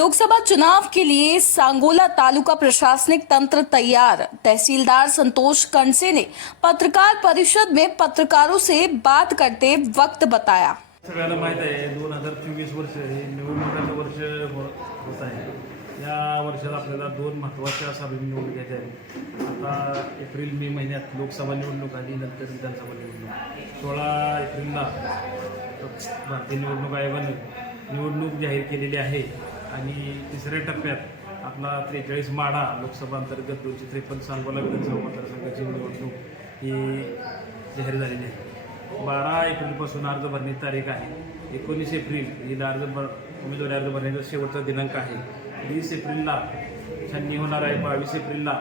लोकसभा चुनाव के लिए सांगोला तालुका प्रशासनिक तंत्र तैयार। तहसीलदार संतोष कणसे ने पत्रकार परिषद में पत्रकारों से बात करते वक्त बताया। सगळ्यांना माहीत आहे 2024 वर्ष हे निवडणुकाचं वर्ष होत आहे। या वर्षात आपल्याला दोन महत्त्वाच्या सार्वत्रिक निवडणुका घ्यायच्या आहेत। आता एप्रिल मे महिन्यात लोकसभा निवडणूक आणि नंतर विधानसभा निवडणूक 16 एप्रिलला भारतीय निवडणूक आयोगाने निवडणूक जाहीर केलेली आहे आणि तिसऱ्या टप्प्यात आपला 43 माढा लोकसभा अंतर्गत 253 सांगोला विधानसभा मतदारसंघाची निवडणूक ही जाहीर झालेली आहे। 12 एप्रिलपासून अर्ज भरण्याची तारीख आहे। 19 एप्रिल ही उमेदवारी अर्ज भरण्याचा शेवटचा दिनांक आहे। 20 एप्रिलला छाननी होणार आहे। 22 एप्रिलला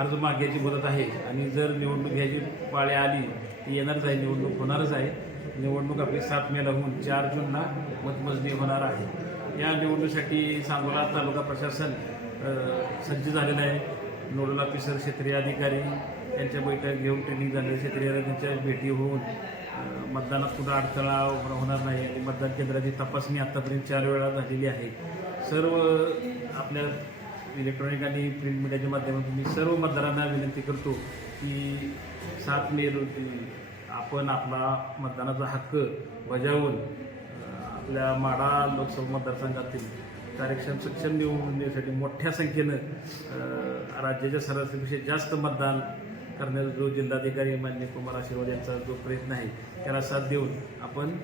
अर्ज माग्याची मुदत आहे आणि जर निवडणूक घ्यायची पाळी आली ती येणारच आहे, निवडणूक होणारच आहे। निवडणूक आपली 7 मेला होऊन 4 जूनला मतमोजणी होणार आहे। या निवडणुकीसाठी सांगोला तालुका प्रशासन सज्ज झालेलं आहे। नोडल ऑफिसर, क्षेत्रीय अधिकारी यांच्या बैठक घेऊन ट्रेनिंग झाले, क्षेत्रीय त्यांच्या भेटी होऊन मतदानात कुठं अडथळा होणार नाही आणि मतदान केंद्राची तपासणी आत्तापर्यंत 4 वेळा झालेली आहे। सर्व आपल्या इलेक्ट्रॉनिक आणि प्रिंट मीडियाच्या माध्यमातून मी सर्व मतदारांना विनंती करतो की 7 मे रोजी आपण आपला मतदानाचा हक्क बजावून आपल्या माढा लोकसभा मतदारसंघातील कार्यक्षम सक्षम निवडणुकीसाठी मोठ्या संख्येनं राज्याच्या सरासरीपेक्षा जास्त मतदान करण्याचा जो जिल्हाधिकारी मान्य कुमार आशीर्वाद यांचा जो प्रयत्न आहे त्याला साथ देऊन आपण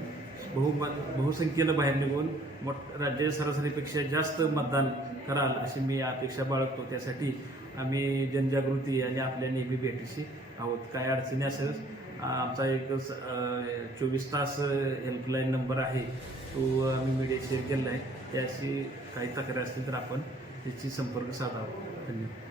बहुसंख्येनं बाहेर निघून राज्याच्या सरासरीपेक्षा जास्त मतदान कराल अशी मी अपेक्षा बाळगतो। त्यासाठी आम्ही जनजागृती आणि आपल्या नेहमी भेटीशी आहोत। काय अडचणी असेल आमचा एक 24 तास हेल्पलाईन नंबर आहे, तो आम्ही मीडिया शेअर केला आहे। त्याशी काही तक्रार असतील तर आपण त्याची संपर्क साधावा। धन्यवाद।